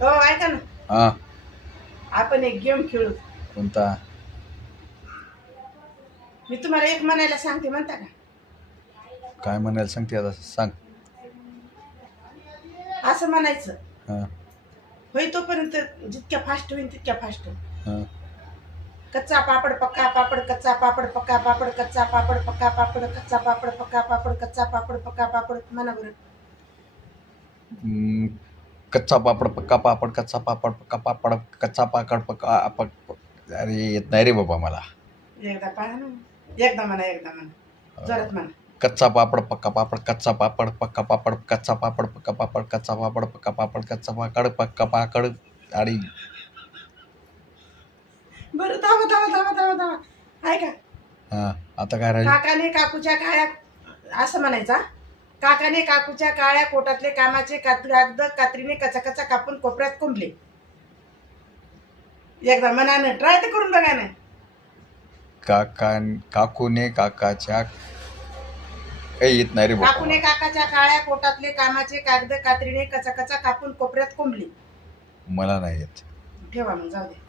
हो ऐका ना, हा आपण एक गेम खेळू. कोणता? मी तुम्हाला एक म्हणायला सांगते, म्हणता का? काय म्हणायला सांगते आता सांग. असं म्हणायचं, हा होई तोपर्यंत जितक्या फास्ट होईल तितक्या फास्ट. हा कच्चा पापड पक्का पापड, कच्चा पापड पक्का पापड, कच्चा पापड पक्का पापड, कच्चा पापड पक्का पापड, कच्चा पापड पक्का पापड. म्हणा बरं. हम्म, कच्चा पापड पक्का पापड, कच्चा पापड पक्का पापड, कच्चा पापड पक्का अरे येत नाही रे बाबा मला. एकदा पहा ना, एकदा म्हणा, एकदा म्हणा, जोरात म्हणा. कच्चा पापड पक्का पापड, कच्चा पापड पक्का पापड, कच्चा पापड पक्का पापड, कच्चा पापड पक्का पापड, कच्चा पापड पक्का पापड. आणि बरं, धावा धावा धावा धावा धावा. ऐका, हा आता काय राहील? काकाने काकूच्या काळ्या, असं म्हणायचा, काकाने काकूच्या काळ्या कोटातले कामाचे कागद कात्रीने कचा कचा कापून कोपऱ्यात कोंबले. एकदा मनानं ट्राय तर करून बघा ना. काकूने काकाच्या येत नाही रे बाबा. काकूने काकाच्या काळ्या कोटातले कामाचे कागद कात्रीने कचा कचा कापून कोपऱ्यात कोंबले. मला नाही येत. ठेवा मग, जाऊ दे.